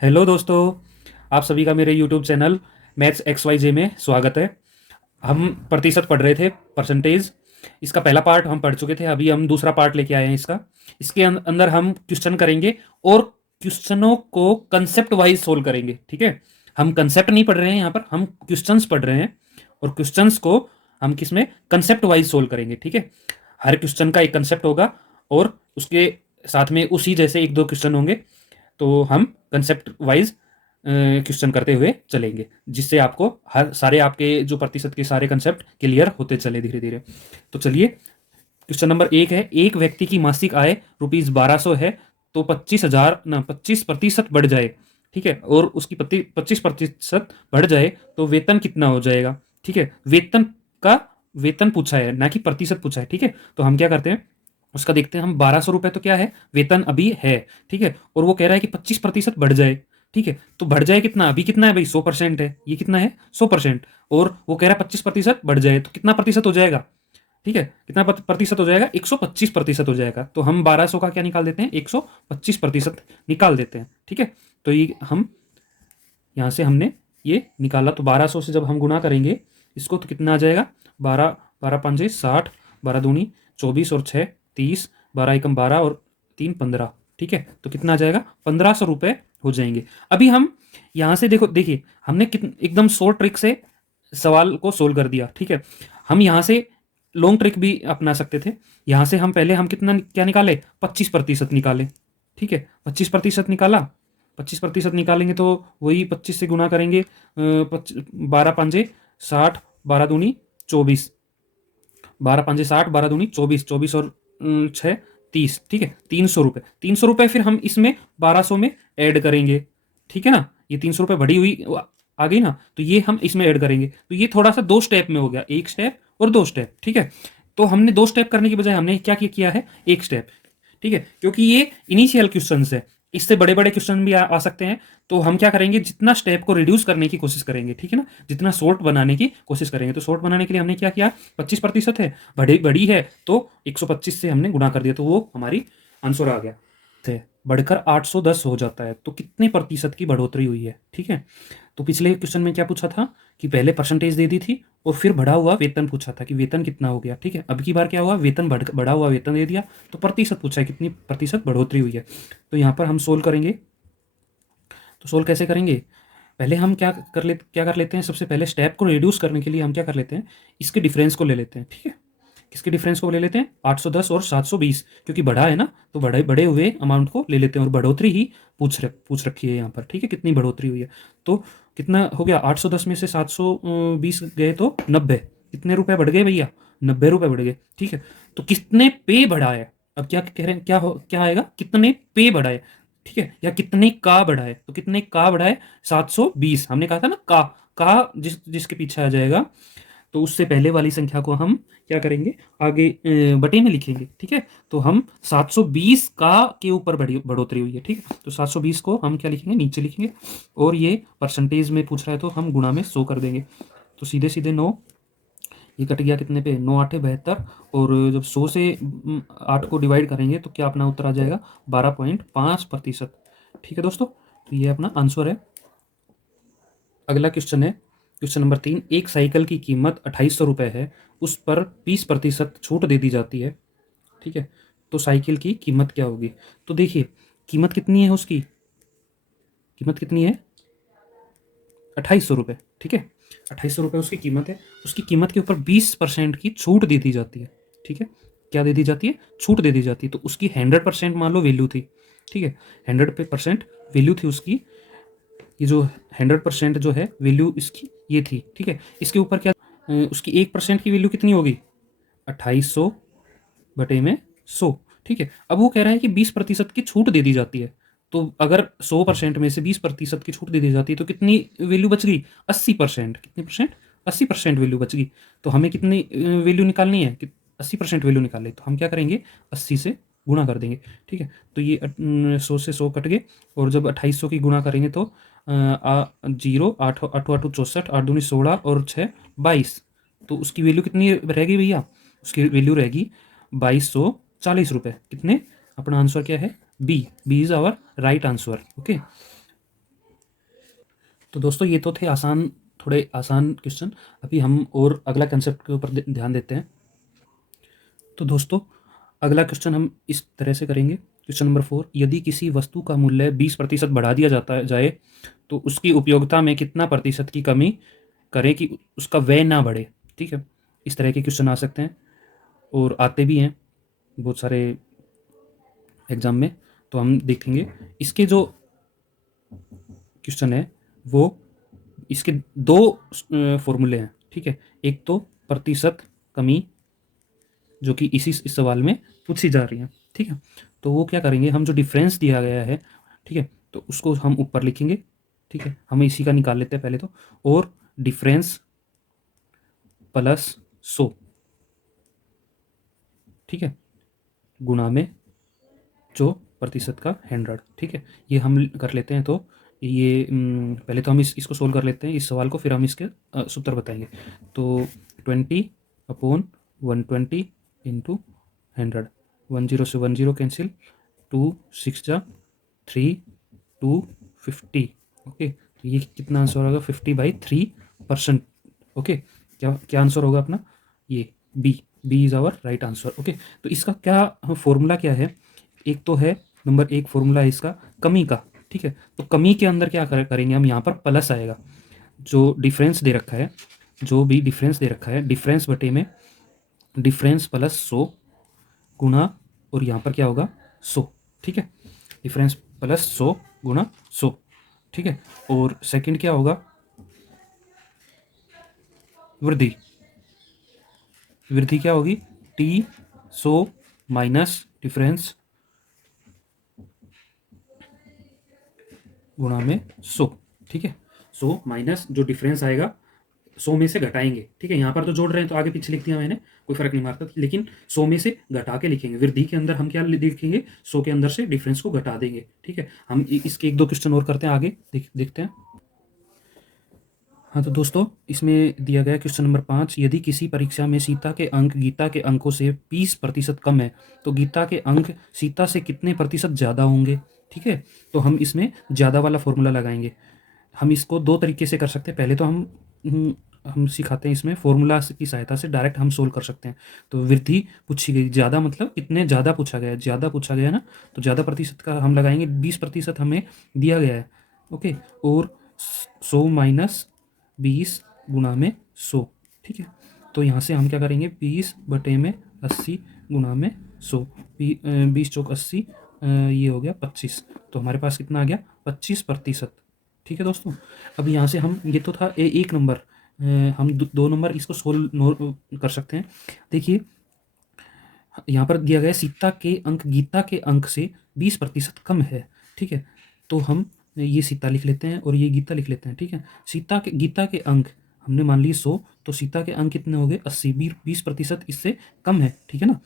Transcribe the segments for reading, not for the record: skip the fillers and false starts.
Hello दोस्तों, आप सभी का मेरे YouTube channel maths X Y Z में स्वागत है। हम प्रतिशत पढ़ रहे थे, परसेंटेज। इसका पहला पार्ट हम पढ़ चुके थे, अभी हम दूसरा पार्ट लेके आए हैं इसका। इसके अंदर हम क्वेश्चन करेंगे और क्वेश्चनों को कंसेप्ट वाइज सोल्व करेंगे। ठीक है, हम कंसेप्ट नहीं पढ़ रहे हैं यहाँ पर, हम क्वेश्चंस पढ़ रहे हैं और क्वेश्चंस को हम किसमें कंसेप्ट वाइज सोल्व करेंगे। ठीक है, हर क्वेश्चन का एक कंसेप्ट होगा और उसके साथ में उसी जैसे एक दो क्वेश्चन होंगे, तो हम कंसेप्ट वाइज क्वेश्चन करते हुए चलेंगे, जिससे आपको हर सारे आपके जो प्रतिशत के सारे कंसेप्ट क्लियर होते चले धीरे धीरे। तो चलिए, क्वेश्चन नंबर 1 है, एक व्यक्ति की मासिक आय ₹1200 है, तो 25,000 ना 25% बढ़ जाए। ठीक है, और उसकी 25% बढ़ जाए तो वेतन कितना हो जाएगा। ठीक है, वेतन का वेतन पूछा है, ना कि प्रतिशत पूछा है। ठीक है, तो हम क्या करते हैं, उसका देखते हैं। हम ₹1200 तो क्या है, वेतन अभी है। ठीक है, और वो कह रहा है कि 25% बढ़ जाए। ठीक है, तो बढ़ जाए कितना, अभी कितना है भाई, 100% है, ये कितना है 100%, और वो कह रहा है 25% बढ़ जाए तो कितना प्रतिशत हो जाएगा। ठीक है, कितना प्रतिशत हो जाएगा, 125% हो जाएगा। तो हम 1200 का क्या निकाल देते हैं, 125% निकाल देते हैं। ठीक है, तो ये हम यहाँ से हमने ये निकाला, तो 1200 से जब हम गुणा करेंगे इसको तो कितना आ जाएगा, 12, 12×5 = 60, 12×2 = 24 और 6 = 30, 12×1 = 12 और 3 = 15। ठीक है, तो कितना आ जाएगा, ₹1500 हो जाएंगे। अभी हम यहाँ से देखिए, हमने एकदम शॉर्ट ट्रिक से सवाल को सोल्व कर दिया। ठीक है, हम यहाँ से लॉन्ग ट्रिक भी अपना सकते थे। यहाँ से हम पहले हम कितना क्या निकाले, 25% निकाले। ठीक है, 25% निकाला, 25% निकालेंगे तो वही 25 से गुना करेंगे, 12×5 = 60, 12×2 = 24, 12×5 = 60, 12×2 = 24, 24 और 6 = 30। ठीक है, ₹300, ₹300 फिर हम इसमें 1200 में ऐड करेंगे। ठीक है ना, ये ₹300 बढ़ी हुई आ गई ना, तो ये हम इसमें ऐड करेंगे। तो ये थोड़ा सा दो स्टेप में हो गया, एक स्टेप और दो स्टेप। ठीक है, तो हमने दो स्टेप करने की बजाय हमने क्या किया है, एक स्टेप। ठीक है, क्योंकि ये इनिशियल क्वेश्चन है, इससे बड़े बड़े क्वेश्चन भी आ सकते हैं। तो हम क्या करेंगे, जितना स्टेप को रिड्यूस करने की कोशिश करेंगे। ठीक है ना, जितना शॉर्ट बनाने की कोशिश करेंगे। तो शॉर्ट बनाने के लिए हमने क्या किया, 25% है, बड़ी बड़ी है तो 125 से हमने गुणा कर दिया, तो वो हमारी आंसर आ गया। थे बढ़कर 810 हो जाता है, तो कितने प्रतिशत की बढ़ोतरी हुई है। ठीक है, तो पिछले क्वेश्चन में क्या पूछा था कि पहले परसेंटेज दे दी थी और फिर बढ़ा हुआ वेतन पूछा था कि वेतन कितना हो गया। ठीक है, अब की बार क्या हुआ, वेतन बढ़ा हुआ वेतन दे दिया, तो प्रतिशत पूछा है, कितनी प्रतिशत बढ़ोतरी हुई है। तो यहाँ पर हम सोल्व करेंगे। तो सोल्व कैसे करेंगे, पहले हम क्या कर लेते हैं, सबसे पहले स्टेप को रिड्यूस करने के लिए हम क्या कर लेते हैं, इसके डिफरेंस को ले लेते हैं। ठीक है, किसके डिफरेंस को ले लेते हैं, 810 और 720, क्योंकि बढ़ा है ना, तो बड़े बड़े हुए अमाउंट को ले लेते हैं और बढ़ोतरी ही पूछ रखी है यहाँ पर। ठीक है, कितनी बढ़ोतरी हुई है, तो कितना हो गया, 810 में से 720 गए तो 90, कितने रुपए बढ़ गए भैया, ₹90 बढ़ गए। ठीक है, तो कितने पे बढ़ा है, अब क्या कह रहे हैं, क्या आएगा, कितने पे बढ़ा है। ठीक है, या कितने का बढ़ा है, तो कितने का बढ़ा है, 720, हमने कहा था ना, का जिसके पीछे आ जाएगा, तो उससे पहले वाली संख्या को हम क्या करेंगे, आगे बटे में लिखेंगे। ठीक है, तो हम 720 का के ऊपर बढ़ोतरी हुई है। ठीक है, तो 720 को हम क्या लिखेंगे, नीचे लिखेंगे, और ये परसेंटेज में पूछ रहा है तो हम गुणा में 100 कर देंगे। तो सीधे सीधे 9, ये कट गया कितने पे, 9 8 72, और जब 100 से 8 को डिवाइड करेंगे तो क्या अपना उत्तर आ जाएगा, 12.5%। ठीक है दोस्तों, तो ये अपना आंसर है। अगला क्वेश्चन है, क्वेश्चन नंबर 3, एक साइकिल की कीमत ₹2800 है, उस पर 20% छूट दे दी जाती है। ठीक है, तो साइकिल की कीमत क्या होगी। तो देखिए, कीमत कितनी है उसकी, कीमत कितनी है, ₹2800। ठीक है, ₹2800 उसकी कीमत है, उसकी कीमत के ऊपर 20% की छूट दे दी जाती है। ठीक है, क्या दे दी जाती है, छूट दे दी जाती है, तो उसकी 100% मान लो वैल्यू थी। ठीक है, 100% वैल्यू थी उसकी, ये जो 100% जो है वैल्यू इसकी ये थी। ठीक है, इसके ऊपर क्या, उसकी 1% की वैल्यू कितनी होगी, 2800 बटे में 100। ठीक है, अब वो कह रहा है कि 20% की छूट दे दी जाती है, तो अगर 100% में से 20% की छूट दे दी जाती है तो कितनी वैल्यू बच गई, 80%, कितनी परसेंट, 80% वैल्यू बच गई। तो हमें कितनी वैल्यू निकालनी है, कि 80% वैल्यू निकाले, तो हम क्या करेंगे, 80 से गुणा कर देंगे। ठीक है, तो ये 100 से 100 कट गए, और जब 2800 की गुणा करेंगे तो 0, 8 8 8 64, 8 दूनी 16 और 6 22, तो उसकी वैल्यू कितनी रहेगी भैया, उसकी वैल्यू रहेगी ₹2240। कितने, अपना आंसर क्या है, B, B is our right answer. Okay, तो दोस्तों ये तो थे आसान, थोड़े आसान क्वेश्चन। अभी हम और अगला कंसेप्ट के ऊपर ध्यान देते हैं। तो दोस्तों अगला क्वेश्चन हम इस तरह से करेंगे। क्वेश्चन नंबर 4, यदि किसी वस्तु का मूल्य 20% बढ़ा दिया जाए तो उसकी उपयोगिता में कितना प्रतिशत की कमी करें कि उसका व्यय ना बढ़े। ठीक है, इस तरह के क्वेश्चन आ सकते हैं और आते भी हैं बहुत सारे एग्जाम में। तो हम देखेंगे इसके जो क्वेश्चन है वो, इसके दो फॉर्मूले हैं। ठीक है, एक तो प्रतिशत कमी जो कि इस सवाल में पूछी जा रही है। ठीक है, तो वो क्या करेंगे, हम जो डिफरेंस दिया गया है, ठीक है, तो उसको हम ऊपर लिखेंगे। ठीक है, हम इसी का निकाल लेते हैं पहले तो। और डिफरेंस प्लस 100, ठीक है, गुणा में जो प्रतिशत का 100। ठीक है, ये हम कर लेते हैं। तो ये पहले तो हम इसको सोल्व कर लेते हैं इस सवाल को, फिर हम इसके सूत्र बताएंगे। तो 20/120 इंटू 100, 10 से 10 कैंसिल, 2 6 जा 3, 250। ओके, तो ये कितना आंसर होगा, 50/3%। ओके, क्या क्या आंसर होगा अपना, ये B is our right answer. Okay, तो इसका क्या फॉर्मूला क्या है, एक तो है नंबर 1 फॉर्मूला है इसका कमी का। ठीक है, तो कमी के अंदर क्या करेंगे हम, यहाँ पर प्लस आएगा, जो डिफरेंस दे रखा है, जो भी डिफरेंस दे रखा है, डिफरेंस बटे में डिफरेंस प्लस 100 गुणा, और यहाँ पर क्या होगा 100। ठीक है, डिफरेंस प्लस 100 गुणा 100। ठीक है, और सेकंड क्या होगा, वृद्धि। वृद्धि क्या होगी, टी 100 माइनस डिफरेंस गुणा में 100। ठीक है, 100 माइनस जो डिफरेंस आएगा 100 में से घटाएंगे। ठीक है, यहाँ पर तो जोड़ रहे हैं तो आगे पीछे लिख दिया मैंने, कोई फर्क नहीं मारता, लेकिन 100 में से घटा के लिखेंगे। वृद्धि के अंदर हम क्या लिखेंगे, 100 के अंदर से डिफरेंस को घटा देंगे। ठीक है, हम इसके एक दो क्वेश्चन और करते हैं आगे, देखते हैं। हाँ तो दोस्तों इसमें दिया गया क्वेश्चन नंबर 5, यदि किसी परीक्षा में सीता के अंक गीता के अंकों से 20% कम है तो गीता के अंक सीता से कितने प्रतिशत ज़्यादा होंगे। ठीक है, तो हम इसमें ज़्यादा वाला फॉर्मूला लगाएंगे। हम इसको दो तरीके से कर सकते हैं। पहले तो हम सिखाते हैं इसमें फॉर्मूला की सहायता से डायरेक्ट हम सोल्व कर सकते हैं। तो वृद्धि पूछी गई, ज़्यादा मतलब इतने ज़्यादा पूछा गया है, ज़्यादा पूछा गया है ना, तो ज़्यादा प्रतिशत का हम लगाएंगे, 20% हमें दिया गया है। ओके, और 100 माइनस 20 गुणा में 100। ठीक है, तो यहाँ से हम क्या करेंगे, 20 बटे में 80 गुणा में 100, 20 चौक 80, ये हो गया 25। तो हमारे पास कितना आ गया, 25%। ठीक है दोस्तों, अब यहाँ से हम, ये तो था एक नंबर, हम दो नंबर इसको सोल्व कर सकते हैं। देखिए यहाँ पर दिया गया सीता के अंक गीता के अंक से 20% कम है। ठीक है, तो हम ये सीता लिख लेते हैं और ये गीता लिख लेते हैं। ठीक है, सीता के गीता के अंक हमने मान लिए 100, तो सीता के अंक कितने हो गए 80, 20% इससे कम है। ठीक है ना,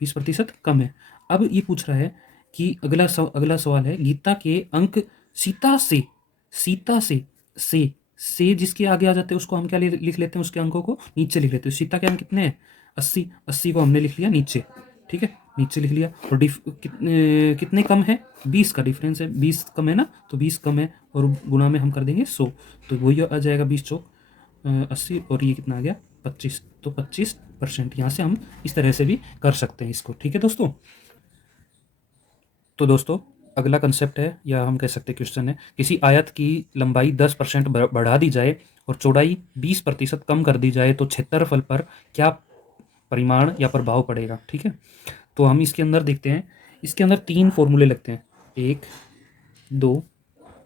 20% कम है। अब ये पूछ रहा है कि अगला सवाल है, गीता के अंक सीता से, सीता से जिसके आगे आ जाते हैं उसको हम क्या लिख लेते हैं, उसके अंकों को नीचे लिख लेते हैं। सीता के अंक कितने हैं 80, 80 को हमने लिख लिया नीचे। ठीक है, नीचे लिख लिया। और कितने कम है, 20 का डिफरेंस है, 20 कम है ना, तो 20 कम है और गुणा में हम कर देंगे 100, तो वही आ जाएगा 20 चौक 80, और ये कितना आ गया 25, तो 25%। यहाँ से हम इस तरह से भी कर सकते हैं इसको। ठीक है दोस्तों, तो दोस्तों अगला कंसेप्ट है, या हम कह सकते हैं क्वेश्चन है, किसी आयत की लंबाई 10% बढ़ा दी जाए और चौड़ाई 20% कम कर दी जाए तो क्षेत्रफल पर क्या परिमाण या प्रभाव पड़ेगा। ठीक है, तो हम इसके अंदर देखते हैं, इसके अंदर 3 फॉर्मूले लगते हैं, 1 2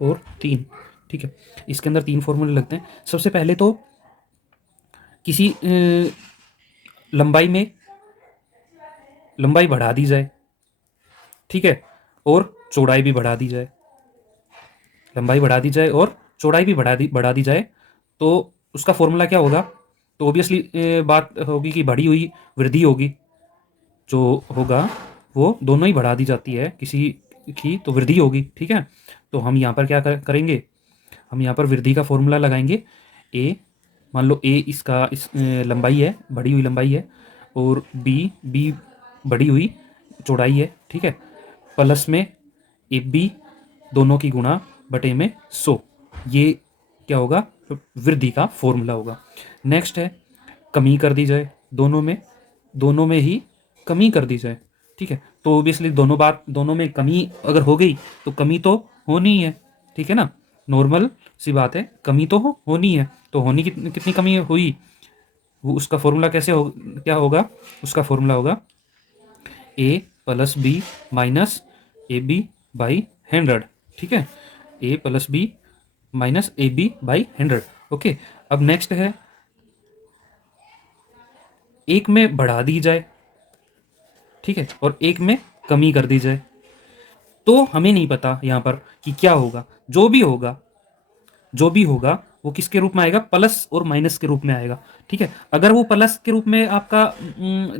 और 3। ठीक है, इसके अंदर 3 फॉर्मूले लगते हैं। सबसे पहले तो किसी लंबाई में लंबाई बढ़ा दी जाए, ठीक है, और चौड़ाई भी बढ़ा दी जाए, लंबाई बढ़ा दी जाए और चौड़ाई भी बढ़ा दी जाए, तो उसका फॉर्मूला क्या होगा, तो ऑब्वियसली बात होगी कि बढ़ी हुई वृद्धि होगी, जो होगा वो दोनों ही बढ़ा दी जाती है किसी की, तो वृद्धि होगी। ठीक है, तो हम यहाँ पर क्या करेंगे, हम यहाँ पर वृद्धि का फॉर्मूला लगाएंगे। ए, मान लो ए इसका लंबाई है, बढ़ी हुई लंबाई है, और बी बढ़ी हुई चौड़ाई है। ठीक है, प्लस में ए बी दोनों की गुणा बटे में 100, ये क्या होगा, वृद्धि का फॉर्मूला होगा। नेक्स्ट है कमी कर दी जाए, दोनों में ही कमी कर दी जाए, ठीक है। तो ओबियसली दोनों में कमी अगर हो गई तो कमी तो होनी ही है, ठीक है ना, नॉर्मल सी बात है, कमी तो होनी है। तो होनी कितनी कमी हुई, वो उसका फॉर्मूला क्या होगा, उसका फॉर्मूला होगा A plus B minus A B by 100, ठीक है, A plus B minus A B by 100। Okay, अब नेक्स्ट है एक में बढ़ा दी जाए, ठीक है, और एक में कमी कर दी जाए। तो हमें नहीं पता यहाँ पर कि क्या होगा, जो भी होगा वो किसके रूप में आएगा, प्लस और माइनस के रूप में आएगा, ठीक है। अगर वो प्लस के रूप में आपका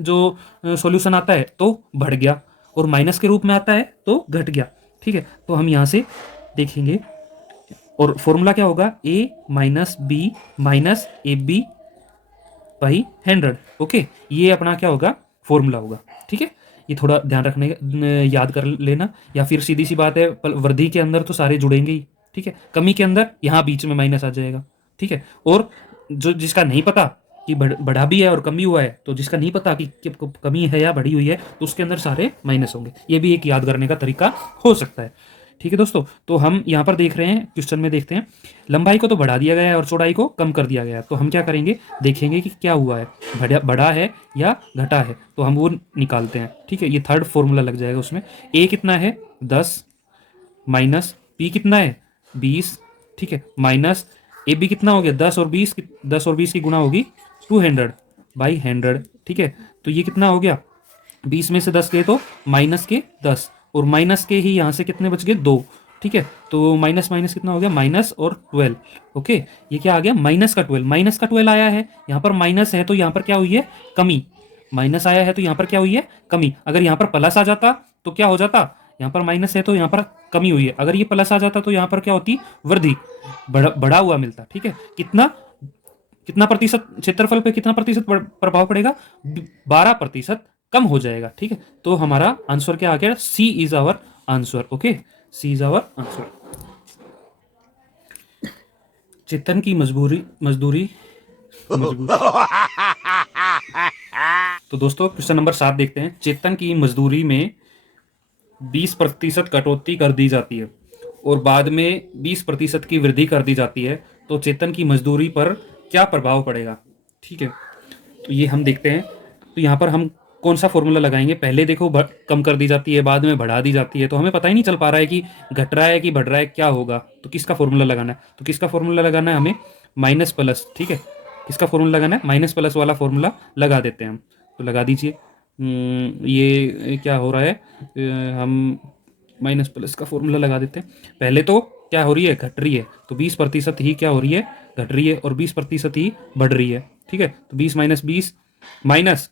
जो सॉल्यूशन आता है तो बढ़ गया, और माइनस के रूप में आता है तो घट गया, ठीक है। तो हम यहाँ से देखेंगे, और फॉर्मूला क्या होगा, A minus B minus A B by 100। Okay, ये अपना क्या होगा, फॉर्मूला होगा, ठीक है। ये थोड़ा ध्यान रखने याद कर लेना, या फिर सीधी सी बात है वृद्धि के अंदर तो सारे जुड़ेंगे ही, ठीक है, कमी के अंदर यहाँ बीच में माइनस आ जाएगा, ठीक है। और जो जिसका नहीं पता कि बढ़ा भी है और कम भी हुआ है, तो जिसका नहीं पता कि कमी है या बढ़ी हुई है, तो उसके अंदर सारे माइनस होंगे। ये भी एक याद करने का तरीका हो सकता है, ठीक है दोस्तों। तो हम यहाँ पर देख रहे हैं, क्वेश्चन में देखते हैं, लंबाई को तो बढ़ा दिया गया है और चौड़ाई को कम कर दिया गया है। तो हम क्या करेंगे, देखेंगे कि क्या हुआ है, बढ़ा है या घटा है, तो हम वो निकालते हैं, ठीक है। ये थर्ड फॉर्मूला लग जाएगा उसमें। ए कितना है 10 माइनस पी कितना है 20, ठीक है, माइनस ए बी कितना हो गया 10 और 20 की गुणा होगी 200 बाई 100, ठीक है। तो ये कितना हो गया, 20 में से 10 गए तो माइनस के 10, और माइनस के ही यहाँ से कितने बच गए 2, ठीक है। तो माइनस माइनस कितना हो गया, माइनस और 12। ओके, ये क्या आ गया, माइनस का 12 आया है। यहाँ पर माइनस है तो यहाँ पर क्या हुई है, कमी। माइनस आया है तो यहाँ पर क्या हुई है, कमी। अगर यहाँ पर प्लस आ जाता तो क्या हो जाता, यहाँ पर माइनस है तो यहाँ पर कमी हुई है, अगर ये प्लस आ जाता तो यहाँ पर क्या होती, वृद्धि, बढ़ा हुआ मिलता, ठीक है। कितना प्रतिशत, क्षेत्रफल पे कितना प्रतिशत प्रभाव पड़ेगा, 12% कम हो जाएगा, ठीक है। तो हमारा आंसर क्या आ गया, C is our answer. Okay, C is our answer. Chetan की मजदूरी तो दोस्तों क्वेश्चन नंबर 7 देखते हैं। चेतन की मजदूरी में 20% कटौती कर दी जाती है और बाद में 20% की वृद्धि कर दी जाती है, तो चेतन की मजदूरी पर क्या प्रभाव पड़ेगा, ठीक है। तो ये हम देखते हैं। तो यहाँ पर हम कौन सा फॉर्मूला लगाएंगे, पहले देखो कम कर दी जाती है, बाद में बढ़ा दी जाती है, तो हमें पता ही नहीं चल पा रहा है कि घट रहा है कि बढ़ रहा है, क्या होगा। तो किसका फॉर्मूला लगाना है, तो किसका फॉर्मूला लगाना है हमें, माइनस प्लस, ठीक है। किसका फॉर्मूला लगाना है, माइनस प्लस वाला फॉर्मूला लगा देते हैं हम। तो लगा दीजिए। ये क्या हो रहा है, हम माइनस प्लस का फॉर्मूला लगा देते हैं। पहले तो क्या हो रही है, घट रही है, तो 20% ही क्या हो रही है, घट रही है, और 20% ही बढ़ रही है, ठीक है। तो 20 माइनस 20 माइनस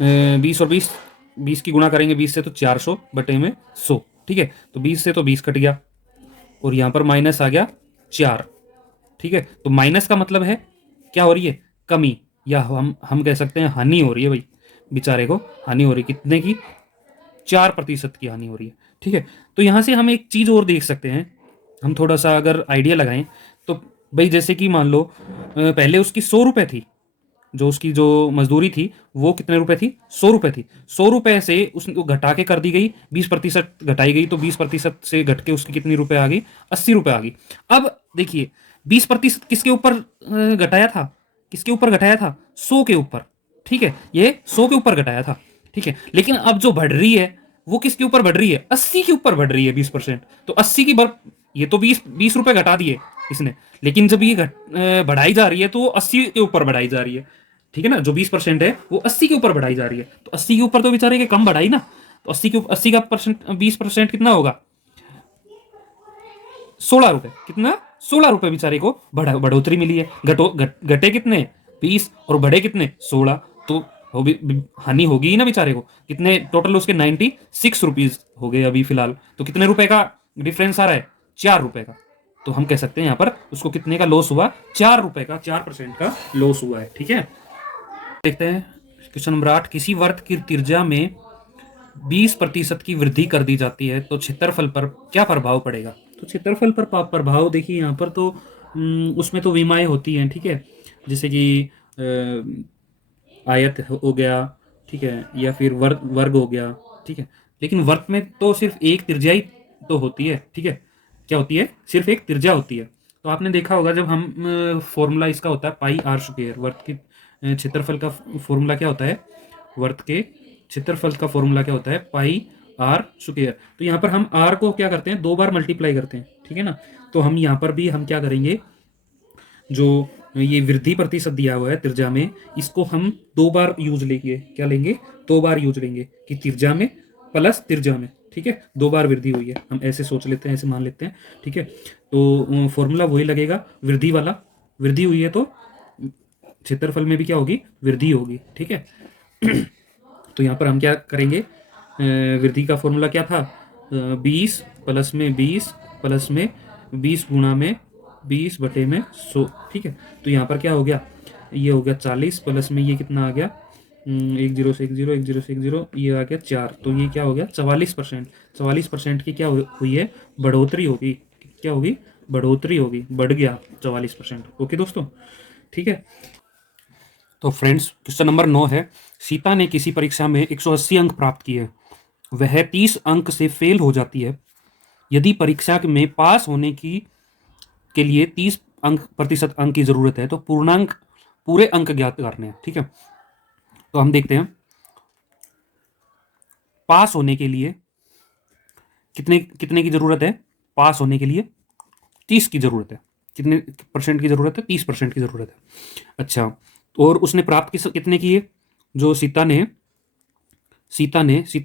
20 और 20 की गुणा करेंगे 20 से तो 400 बटे में 100, ठीक है। तो 20 से तो 20 कट गया, और यहाँ पर माइनस आ गया 4, ठीक है। तो माइनस का मतलब है क्या हो रही है, कमी, या हम कह सकते हैं हानि हो रही है भाई, बेचारे को हानि हो रही है, कितने की, 4% की हानि हो रही है, ठीक है। तो यहाँ से हम एक चीज़ और देख सकते हैं, हम थोड़ा सा अगर आइडिया लगाएं तो भाई, जैसे कि मान लो पहले उसकी 100 रुपये थी, जो उसकी जो मजदूरी थी वो कितने रुपए थी, 100 रुपये थी। 100 रुपये से उसको घटा के कर दी गई, 20% घटाई गई, तो 20% से घट के उसकी कितनी रुपए आ गई, 80 रुपये आ गई। अब देखिए 20% किसके ऊपर घटाया था, किसके ऊपर घटाया था, 100 के ऊपर, ठीक है, ये 100 के ऊपर घटाया था, ठीक है। लेकिन अब जो बढ़ रही है वो किसके ऊपर बढ़ रही है, 80 के ऊपर बढ़ रही है 20%। तो 80 की ये तो 20 रुपए घटा दिए इसने, लेकिन जब ये बढ़ाई जा रही है तो 80 के ऊपर बढ़ाई जा रही है, ठीक है ना। जो 20% है वो 80 के ऊपर बढ़ाई जा रही है, तो 80 के ऊपर तो बेचारे के कम बढ़ाई ना, तो 80 का परसेंट 20% कितना होगा, 16 रुपए, कितना, 16 रुपए बेचारे को बढ़ोतरी मिली है। घटे कितने 20 और बढ़े कितने 16, तो हानि होगी ही ना बेचारे को। कितने टोटल उसके 96 रुपीज हो गए अभी फिलहाल। तो कितने रुपए का डिफरेंस आ रहा है, 4 रुपए का। तो हम कह सकते हैं यहाँ पर उसको कितने का लॉस हुआ, 4 रुपए का, 4% का लॉस हुआ है, ठीक है। देखते हैं क्वेश्चन नंबर 8। किसी वर्त की त्रिज्या में 20% की वृद्धि कर दी जाती है, तो क्षेत्रफल पर क्या प्रभाव पड़ेगा। तो क्षेत्रफल पर प्रभाव देखिए यहाँ पर तो उसमें तो विमाएँ होती हैं, ठीक है, जैसे कि आयत हो गया, ठीक है, या फिर वर्ग वर्ग हो गया, ठीक है। लेकिन वर्ग में तो सिर्फ एक त्रिज्या ही तो होती है, ठीक है। क्या होती है? सिर्फ एक त्रिज्या होती है। तो आपने देखा होगा जब हम फॉर्मूला इसका होता है पाई आर स्क्वायर, वर्ग के क्षेत्रफल का फॉर्मूला क्या होता है? वर्ग के क्षेत्रफल का फॉर्मूला क्या होता है? पाई आर स्क्वायर। तो यहाँ पर हम आर को क्या करते हैं? 2 बार मल्टीप्लाई करते हैं, ठीक है ना। तो हम यहाँ पर भी हम क्या करेंगे, जो ये वृद्धि प्रतिशत दिया हुआ है त्रिज्या में, इसको हम 2 बार यूज लेंगे। क्या लेंगे? 2 बार यूज लेंगे कि त्रिज्या में प्लस त्रिज्या में, ठीक है। 2 बार वृद्धि हुई है, हम ऐसे सोच लेते हैं, ऐसे मान लेते हैं, ठीक है। तो फॉर्मूला वही लगेगा वृद्धि वाला। वृद्धि हुई है तो क्षेत्रफल में भी क्या होगी? वृद्धि होगी, ठीक है। तो यहाँ पर हम क्या करेंगे? वृद्धि का फॉर्मूला क्या था? 20 प्लस में 20 प्लस में 20 गुणा में 20 बटे में 100, ठीक है। तो यहाँ पर क्या हो गया? ये हो गया 40 प्लस में ये कितना आ गया? 10 से 10, 10 से 10, ये आ गया 4। तो ये क्या हो गया? 44%। 44% की क्या हुई है? बढ़ोतरी होगी। क्या होगी? बढ़ोतरी होगी, बढ़ गया 44%। ओके दोस्तों, ठीक है। तो फ्रेंड्स, क्वेश्चन नंबर 9 है, सीता ने किसी परीक्षा में 180 अंक प्राप्त किए, वह 30 अंक से फेल हो जाती है। यदि परीक्षा में पास होने की के लिए 30 प्रतिशत अंक की जरूरत है तो पूर्णांक पूरे अंक ज्ञात करने हैं, ठीक है। तो हम देखते हैं, पास होने के लिए कितने कितने की जरूरत है? पास होने के लिए 30 की जरूरत है। कितने परसेंट की जरूरत है? 30% की जरूरत है। अच्छा, और उसने प्राप्त कितने किए? जो सीता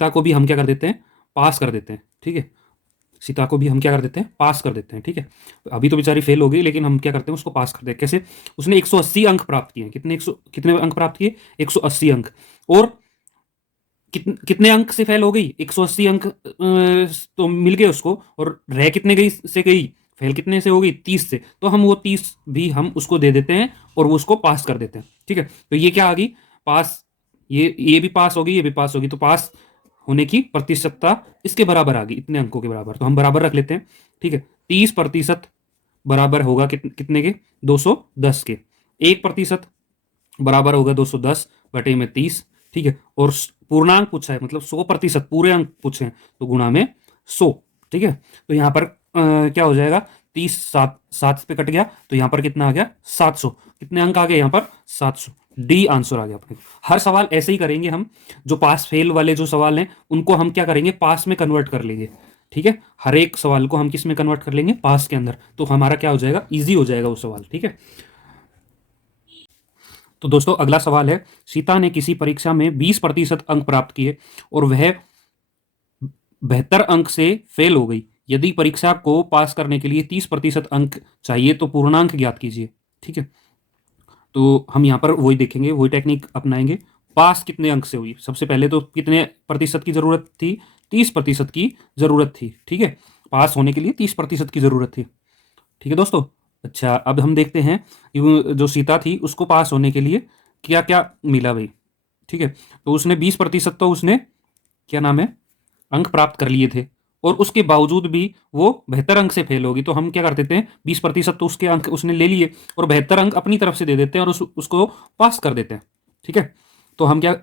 को भी हम क्या कर देते हैं? पास कर देते हैं, ठीक है। सीता को भी हम क्या कर देते हैं? पास कर देते हैं, ठीक है। अभी तो बेचारी फेल हो गई, लेकिन हम क्या करते हैं? उसको पास करते हैं। कैसे? उसने 180 अंक प्राप्त किए। कितने अंक प्राप्त किए? 180 अंक। और कितने अंक से फेल हो गई? 180 अंक तो मिल गए उसको, और रह कितने गई से गई? फेल कितने से हो गई? 30 से। तो हम वो 30 भी हम उसको दे देते हैं और वो उसको पास कर देते हैं, ठीक है। तो ये क्या आ गई? पास। ये भी पास होगी, ये भी पास होगी, तो पास होने की प्रतिशतता इसके बराबर आ गई, इतने अंकों के बराबर। तो हम बराबर रख लेते हैं, ठीक है। 30% बराबर होगा कितने के? 210 के। 1% बराबर होगा 210 बटे में 30, ठीक है। और पूर्णांक पूछा है, मतलब 100% पूरे अंक पूछे हैं, तो गुणा में 100, ठीक है। तो यहाँ पर क्या हो जाएगा? 30 सात सात पे कट गया, तो यहाँ पर कितना आ गया? 700। कितने अंक आ गए यहाँ पर? 700। डी आंसर आ गया अपने। हर सवाल ऐसे ही करेंगे हम। जो पास फेल वाले जो सवाल हैं उनको हम क्या करेंगे? पास में कन्वर्ट कर लेंगे, ठीक है। हर एक सवाल को हम किस में कन्वर्ट कर लेंगे? पास के अंदर। तो हमारा क्या हो जाएगा? इजी हो जाएगा वो सवाल, ठीक है। तो दोस्तों, अगला सवाल है, सीता ने किसी परीक्षा में 20% अंक प्राप्त किए और वह 72 अंक से फेल हो गई। यदि परीक्षा को पास करने के लिए 30% अंक चाहिए तो पूर्णांक ज्ञात कीजिए, ठीक है। तो हम यहाँ पर वही देखेंगे, वही टेक्निक अपनाएंगे। पास कितने अंक से हुई? सबसे पहले तो कितने प्रतिशत की जरूरत थी? 30% की जरूरत थी, ठीक है। पास होने के लिए 30% की जरूरत थी, ठीक है दोस्तों। अच्छा, अब हम देखते हैं कि जो सीता थी उसको पास होने के लिए क्या क्या मिला भाई, ठीक है। तो उसने 20% तो उसने क्या नाम है? अंक प्राप्त कर लिए थे, और उसके बावजूद भी वो 72 अंक से फेल होगी। तो हम क्या कर देते हैं? 20% तो उसके अंक उसने ले लिए और 72 अंक अपनी तरफ से दे देते हैं और उसको पास कर देते हैं, ठीक है। तो हम क्या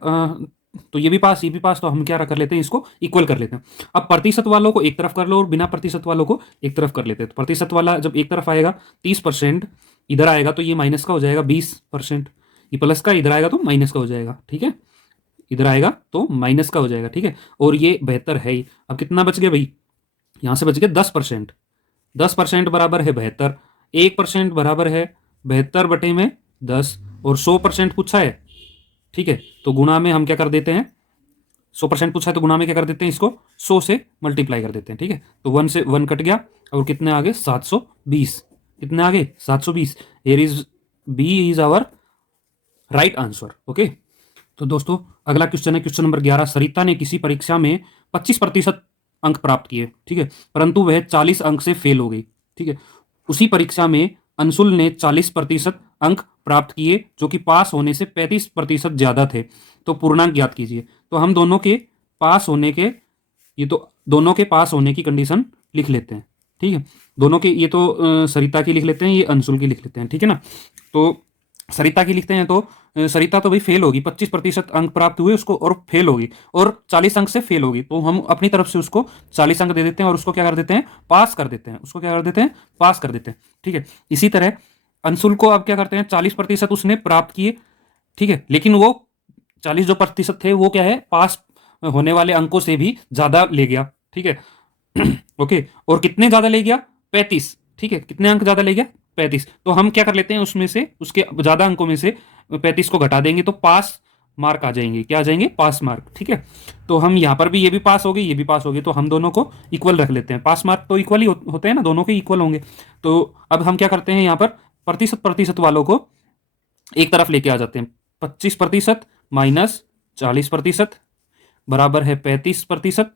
तो ये भी पास, ये भी पास, तो हम क्या कर लेते हैं? इसको इक्वल कर लेते हैं। अब प्रतिशत वालों को एक तरफ कर लो और बिना प्रतिशत वालों को एक तरफ कर लेते हैं। तो प्रतिशत वाला जब एक तरफ आएगा 30%, इधर आएगा तो ये माइनस का हो जाएगा 20%। ये प्लस का इधर आएगा तो माइनस का हो जाएगा, ठीक है। इधर आएगा तो माइनस का हो जाएगा, ठीक है। और ये बेहतर है ही। अब कितना बच गया भाई? यहाँ से बच गया 10%। 10% बराबर है 72। 1% बराबर है 72 बटे में 10। और 100% पूछा है, ठीक है। तो गुणा में हम क्या कर देते हैं? 100% पूछा है तो गुणा में क्या कर देते हैं? इसको 100 से मल्टीप्लाई कर देते हैं, ठीक है। तो 1 से 1 कट गया और कितने आगे? 720। कितने आगे? 720। Here is B is our right answer, okay. तो दोस्तों, अगला क्वेश्चन है क्वेश्चन नंबर 11। सरिता ने किसी परीक्षा में 25% अंक प्राप्त किए, ठीक है, परंतु वह 40 अंक से फेल हो गई, ठीक है। उसी परीक्षा में अंशुल ने 40% अंक प्राप्त किए, जो कि पास होने से 35% ज्यादा थे। तो पूर्णांक ज्ञात कीजिए। तो हम दोनों के पास होने के, ये तो दोनों के पास होने की कंडीशन लिख लेते हैं, ठीक है, दोनों के, ये तो सरिता की लिख लेते हैं, ये अंशुल की लिख लेते हैं, ठीक है ना। तो सरिता की लिखते हैं तो सरिता तो भाई फेल होगी, 25% अंक प्राप्त हुए उसको और फेल होगी, और 40 अंक से फेल होगी, तो हम अपनी तरफ से उसको 40 अंक दे देते हैं और उसको क्या कर देते हैं, पास कर देते हैं, उसको क्या कर देते हैं, पास कर देते हैं, ठीक है। इसी तरह अंशुल को अब क्या करते हैं, 40% उसने प्राप्त किए, ठीक है, लेकिन वो 40 जो प्रतिशत थे वो क्या है, पास होने वाले अंकों से भी ज्यादा ले गया, ठीक है। ओके, और कितने ज्यादा ले गया, 35, ठीक है, कितने अंक ज्यादा ले गया, 35। तो हम क्या कर लेते हैं, उसमें से उसके ज्यादा अंकों में से 35 को घटा देंगे तो पास मार्क आ जाएंगे, क्या आ जाएंगे, पास मार्क, ठीक है। तो हम यहाँ पर भी, ये भी पास हो गई, ये भी पास हो गई, तो हम दोनों को इक्वल रख लेते हैं, पास मार्क तो इक्वल ही होते हैं ना, दोनों के इक्वल होंगे। तो अब हम क्या करते हैं, यहाँ पर प्रतिशत प्रतिशत वालों को एक तरफ लेके आ जाते हैं, 25% माइनस 40% बराबर है 35%,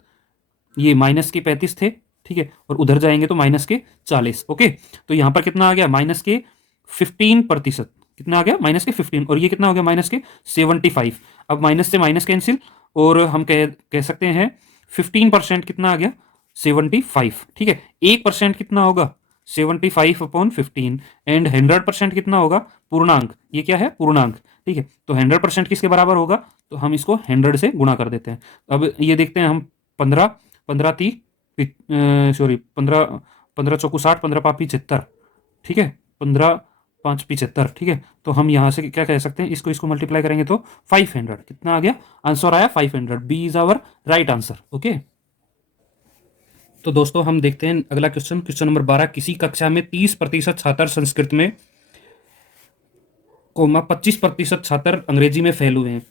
ये माइनस के 35 थे, ठीक है, और उधर जाएंगे तो माइनस के 40। ओके, तो यहां पर कितना आ गया, माइनस के 15%, कितना आ गया, माइनस के 15, और ये कितना हो गया, माइनस के 75। अब माइनस से माइनस कैंसिल, और हम कह सकते हैं 15% कितना आ गया, 75, ठीक है। 1% कितना होगा, 75/15, एंड 100% कितना होगा, पूर्णांक, ये क्या है, पूर्णांक, ठीक है। तो 100% किसके बराबर होगा, तो हम इसको 100 से गुणा कर देते हैं। अब ये देखते हैं हम, 15 15 ती सॉरी 15 15 चौकू 60, 15 पाँच 75, ठीक है, 15 5 75, ठीक है। तो हम यहाँ से क्या कह सकते हैं, इसको इसको मल्टीप्लाई करेंगे तो 500, कितना आ गया, आंसर आया 500, B is our right answer. Okay, तो दोस्तों हम देखते हैं अगला क्वेश्चन, क्वेश्चन नंबर 12। किसी कक्षा में 30% छात्र संस्कृत में, 25% छात्र अंग्रेजी में फेल हुए हैं।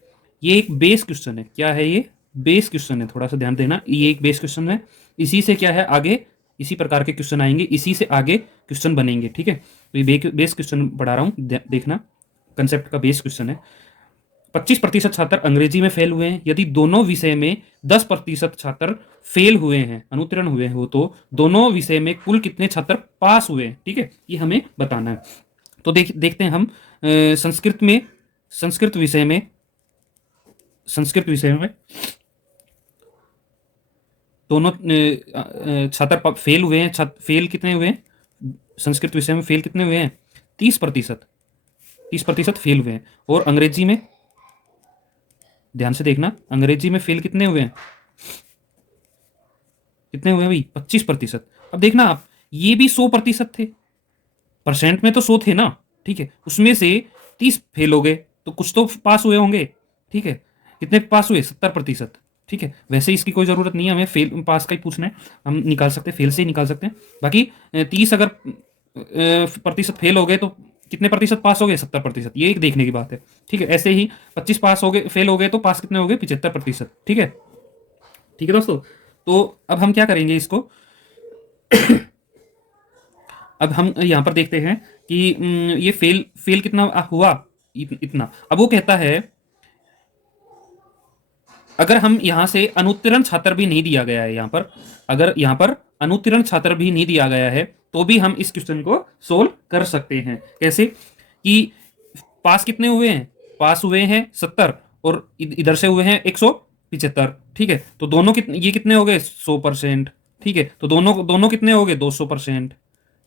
ये एक बेस क्वेश्चन है, क्या है ये, बेस क्वेश्चन है, थोड़ा सा ध्यान देना, ये एक बेस क्वेश्चन है। इसी से क्या है, आगे इसी प्रकार के क्वेश्चन आएंगे, इसी से आगे क्वेश्चन बनेंगे, ठीक है। तो ये बेस क्वेश्चन पढ़ा रहा हूँ, देखना, कंसेप्ट का बेस क्वेश्चन है। 25% छात्र अंग्रेजी में फेल हुए हैं, यदि दोनों विषय में 10% छात्र फेल हुए हैं, अनुत्तीर्ण हुए हो, तो दोनों विषय में कुल कितने छात्र पास हुए हैं, ठीक है, ये हमें बताना है। तो देखते हैं हम संस्कृत में, संस्कृत विषय में, संस्कृत विषय में दोनों छात्र फेल हुए हैं, फेल कितने हुए हैं, संस्कृत विषय में फेल कितने हुए हैं, 30%, 30% फेल हुए हैं। और अंग्रेजी में, ध्यान से देखना, अंग्रेजी में फेल कितने हुए हैं, कितने हुए हैं भाई, 25%। अब देखना आप, ये भी 100% थे, परसेंट में तो 100 थे ना, ठीक है, उसमें से 30 फेल हो गए, तो कुछ तो पास हुए होंगे, ठीक है, कितने पास हुए, 70%, ठीक है। वैसे इसकी कोई ज़रूरत नहीं है, हमें फेल पास का ही पूछना है, हम निकाल सकते हैं, फेल से ही निकाल सकते हैं। बाकी 30 अगर प्रतिशत फेल हो गए तो कितने प्रतिशत पास हो गए, 70%, ये एक देखने की बात है, ठीक है। ऐसे ही 25 पास हो गए, फेल हो गए तो पास कितने हो गए, 75%, ठीक है, ठीक है दोस्तों। तो अब हम क्या करेंगे इसको, अब हम यहाँ पर देखते हैं कि ये फेल फेल कितना हुआ, इतना। अब वो कहता है, अगर हम यहाँ से अनुत्तीर्ण छात्र भी नहीं दिया गया है, यहाँ पर अगर यहाँ पर अनुत्तीर्ण छात्र भी नहीं दिया गया है, तो भी हम इस क्वेश्चन को सोल्व कर सकते हैं। कैसे कि पास कितने हुए हैं, पास हुए हैं 70, और इधर से हुए हैं 175, ठीक है। तो दोनों कितने, ये कितने हो गए, 100%, ठीक है। तो दोनों दोनों कितने हो गए, 200%,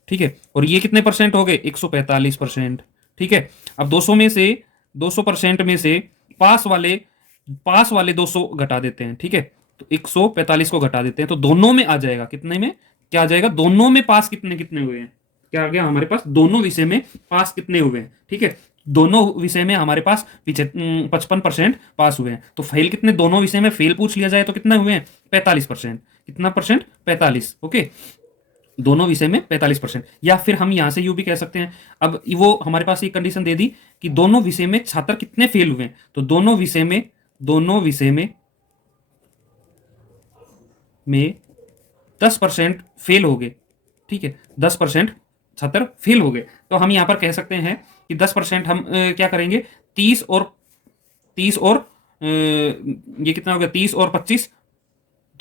ठीक है। और ये कितने परसेंट हो गए, 145%, ठीक है। अब 200 में से, 200% में से पास वाले 200 घटा देते हैं, ठीक है। तो 145 को घटा देते हैं, तो दोनों में आ जाएगा, कितने में क्या आ जाएगा, दोनों में पास कितने कितने हुए हैं, क्या आ गया हमारे पास, दोनों विषय में पास कितने हुए हैं, ठीक है। दोनों विषय में हमारे पास 55% पास हुए हैं, तो फेल कितने, दोनों विषय में फेल पूछ लिया जाए तो कितने हुए हैं, 45%, कितना परसेंट, 45, ओके, दोनों विषय में 45%। या फिर हम यहां से यू भी कह सकते हैं, अब वो हमारे पास एक कंडीशन दे दी कि दोनों विषय में छात्र कितने फेल हुए हैं, तो दोनों विषय में 10% फेल हो गए, ठीक है, 10% छात्र फेल हो गए। तो हम यहां पर कह सकते हैं कि 10% हम क्या करेंगे, 30 और ये कितना हो गया, 30 और 25,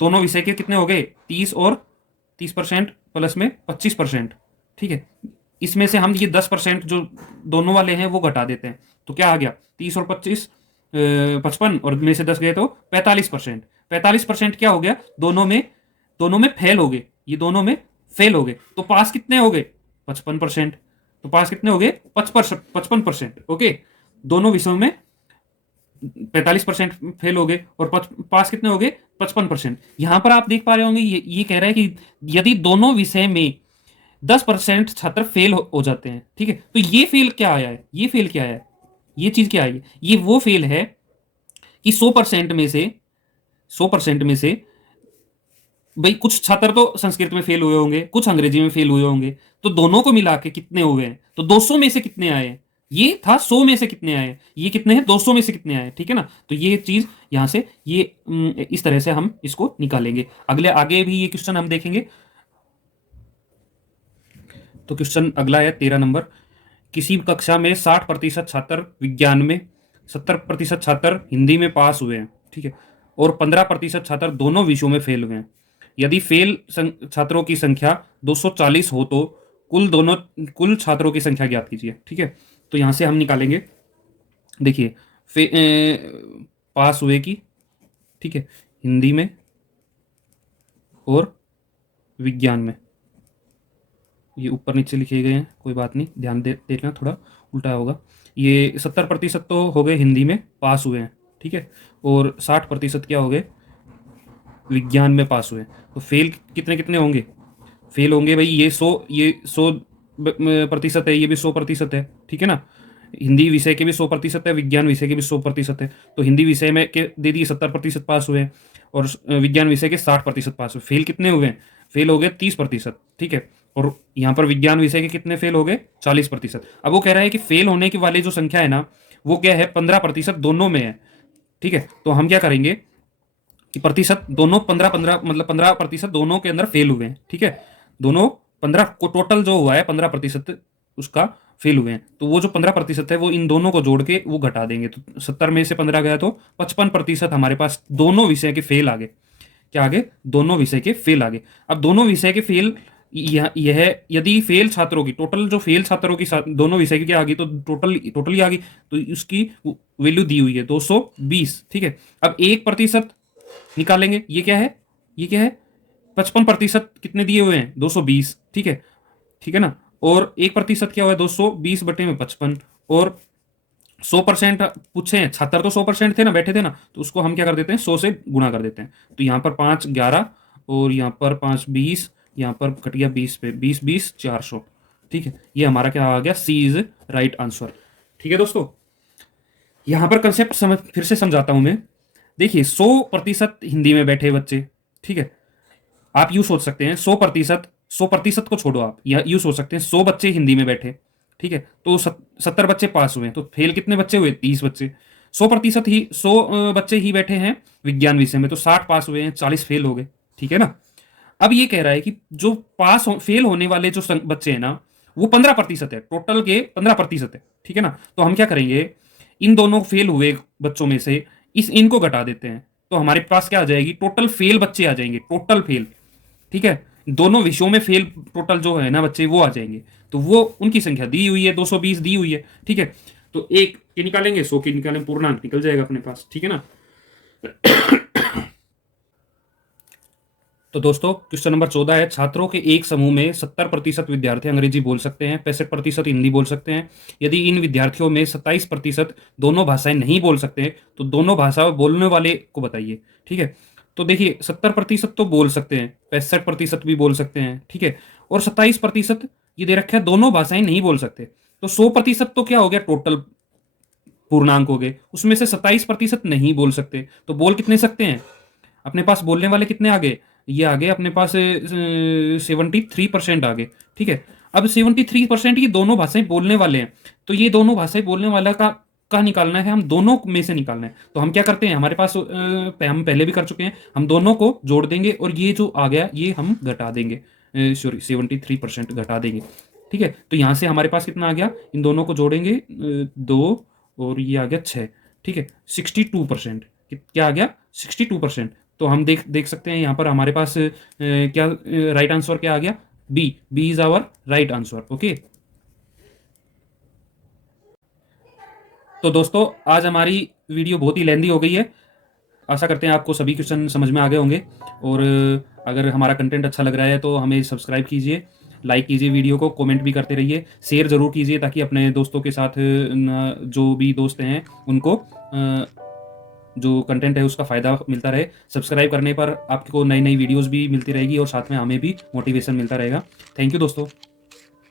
दोनों विषय के कितने हो गए, 30% प्लस में 25%, ठीक है। इसमें से हम ये 10% जो दोनों वाले हैं वो घटा देते हैं, तो क्या आ गया, 30 और 25, 55, और में से 10 गए तो 45%। 45% क्या हो गया, दोनों में फेल हो गए, ये दोनों में फेल हो गए। तो पास कितने हो गए? 55%। तो पास कितने हो गए? 55%। ओके, दोनों विषयों में 45% फेल हो गए और पास कितने हो गए? 55%। यहां पर आप देख पा रहे होंगे, ये कह रहा है कि यदि दोनों विषय में 10% छात्र फेल हो जाते हैं, ठीक है, तो ये फेल क्या आया है? ये फेल क्या है? ये चीज क्या है? ये वो फेल है कि 100% में से, 100% में से भाई कुछ छात्र तो संस्कृत में फेल हुए होंगे, कुछ अंग्रेजी में फेल हुए होंगे, तो दोनों को मिला के कितने हुए हैं? तो 200 में से कितने आए हैं? ये था 100 में से कितने आए, ये कितने हैं? 200 में से कितने आए, ठीक है ना? तो ये चीज यहां से ये इस तरह से हम इसको निकालेंगे। अगले आगे भी ये क्वेश्चन हम देखेंगे। तो क्वेश्चन अगला है 13 नंबर। किसी कक्षा में 60% छात्र विज्ञान में, 70% छात्र हिंदी में पास हुए हैं, ठीक है, और 15% छात्र दोनों विषयों में फेल हुए हैं। यदि फेल छात्रों की संख्या 240 हो तो कुल छात्रों की संख्या ज्ञात कीजिए, ठीक है। तो यहां से हम निकालेंगे, देखिए, पास हुए की, ठीक है, हिंदी में और विज्ञान में, ये ऊपर नीचे लिखे गए हैं, कोई बात नहीं, ध्यान दे देखना, थोड़ा उल्टा होगा। ये 70% तो हो गए हिंदी में पास हुए हैं, ठीक है, और 60% क्या हो गए? विज्ञान में पास हुए। तो फेल कितने कितने होंगे? फेल होंगे भाई, ये 100% है, ये भी 100% है, ठीक है ना। हिंदी विषय के भी 100% है, विज्ञान विषय के भी 100% है। तो हिंदी विषय में के दे दिए 70% पास हुए हैं, और विज्ञान विषय के 60% पास हुए। फेल कितने हुए हैं? फेल हो गए 30%, ठीक है। और यहाँ पर विज्ञान विषय के कितने फेल हो गए? 40%। अब वो कह रहा है कि फेल होने की वाली जो संख्या है ना, वो क्या है? 15% दोनों में है, ठीक है। तो हम क्या करेंगे कि प्रतिशत दोनों 15-15, मतलब 15% दोनों के अंदर फेल हुए हैं, ठीक है। दोनों 15 को टोटल जो हुआ है 15% उसका फेल हुए हैं, तो वो जो 15% है वो इन दोनों को जोड़ के वो घटा देंगे। तो 70 में से 15 गया तो 55% हमारे पास दोनों विषय के फेल आ गए। क्या आगे? दोनों विषय के फेल आ गए। अब दोनों विषय के फेल, यह यदि फेल छात्रों की टोटल, जो फेल छात्रों की दोनों विषय की क्या आ गई? तो टोटल टोटल ही आ गई। तो उसकी वैल्यू दी हुई है 220, ठीक है। अब 1% निकालेंगे, ये क्या है? ये क्या है? 55% कितने दिए हुए हैं? 220, ठीक है, ठीक है ना। और 1% क्या हुआ है? 220/55। और 100% पूछे हैं छात्र, तो 100% थे ना, बैठे थे ना, तो उसको हम क्या कर देते हैं? 100 से गुणा कर देते हैं। तो यहाँ पर 5 11, और यहाँ पर 5 20, यहाँ पर कट गया 20 पे 20 20 400, ठीक है। ये हमारा क्या आ गया? सी इज राइट आंसर, ठीक है दोस्तों। यहाँ पर कंसेप्ट समझ, फिर से समझाता हूं मैं। देखिए, 100% हिंदी में बैठे बच्चे, ठीक है। आप यूं सोच सकते हैं 100%, 100% को छोड़ो, आप या यूं सोच सकते हैं 100 बच्चे हिंदी में बैठे, ठीक है, तो 70 बच्चे पास हुए, तो फेल कितने बच्चे हुए? 30 बच्चे। 100% ही 100 बच्चे ही बैठे हैं विज्ञान विषय में, तो 60 पास हुए हैं, 40 फेल हो गए, ठीक है ना। अब ये कह रहा है कि जो फेल होने वाले जो बच्चे हैं ना, वो 15% है, टोटल के 15% है, ठीक है ना। तो हम क्या करेंगे? इन दोनों फेल हुए बच्चों में से इनको घटा देते हैं, तो हमारे पास क्या आ जाएगी? टोटल फेल बच्चे आ जाएंगे, टोटल फेल, ठीक है। दोनों विषयों में फेल टोटल जो है ना बच्चे, वो आ जाएंगे। तो वो उनकी संख्या दी हुई है, 220 दी हुई है, ठीक है। तो एक के निकालेंगे, 100 के निकालेंगे, पूर्णांक निकल जाएगा अपने पास, ठीक है ना। तो दोस्तों क्वेश्चन नंबर 14 है, छात्रों के एक समूह में 70% विद्यार्थी अंग्रेजी बोल सकते हैं, 65% हिंदी बोल सकते हैं। यदि इन विद्यार्थियों में 27% दोनों भाषाएं नहीं बोल सकते हैं, तो दोनों भाषा बोलने वाले को बताइए, ठीक है। तो देखिए, 70% तो बोल सकते हैं, 65% भी बोल सकते हैं, ठीक है, और 27% ये दे रखा है दोनों भाषाएं नहीं बोल सकते। तो 100% तो क्या हो गया? टोटल पूर्णांक हो गए, उसमें से 27% नहीं बोल सकते, तो बोल कितने सकते हैं? अपने पास बोलने वाले कितने आ गए? ये आ गए अपने पास 73% आ गए, ठीक है। अब 73% ये दोनों भाषाएं बोलने वाले हैं, तो ये दोनों भाषाएं बोलने वाला का निकालना है, हम दोनों में से निकालना है। तो हम क्या करते हैं? हमारे पास हम पहले भी कर चुके हैं, हम दोनों को जोड़ देंगे, और ये जो आ गया ये हम घटा देंगे, सॉरी 73% घटा देंगे, ठीक है। तो यहाँ से हमारे पास कितना आ गया? इन दोनों को जोड़ेंगे 2, और ये आ गया 6, ठीक है। 62%, क्या आ गया? 62%। तो हम देख देख सकते हैं यहाँ पर हमारे पास क्या राइट आंसर क्या आ गया? B, B is our right answer, okay. तो दोस्तों आज हमारी वीडियो बहुत ही लेंदी हो गई है, आशा करते हैं आपको सभी क्वेश्चन समझ में आ गए होंगे, और अगर हमारा कंटेंट अच्छा लग रहा है तो हमें सब्सक्राइब कीजिए, लाइक कीजिए वीडियो को, कमेंट भी करते रहिए, शेयर ज़रूर कीजिए ताकि अपने दोस्तों के साथ जो भी दोस्त हैं उनको जो कंटेंट है उसका फ़ायदा मिलता रहे। सब्सक्राइब करने पर आपको नई नई वीडियोज़ भी मिलती रहेगी और साथ में हमें भी मोटिवेशन मिलता रहेगा। थैंक यू दोस्तों।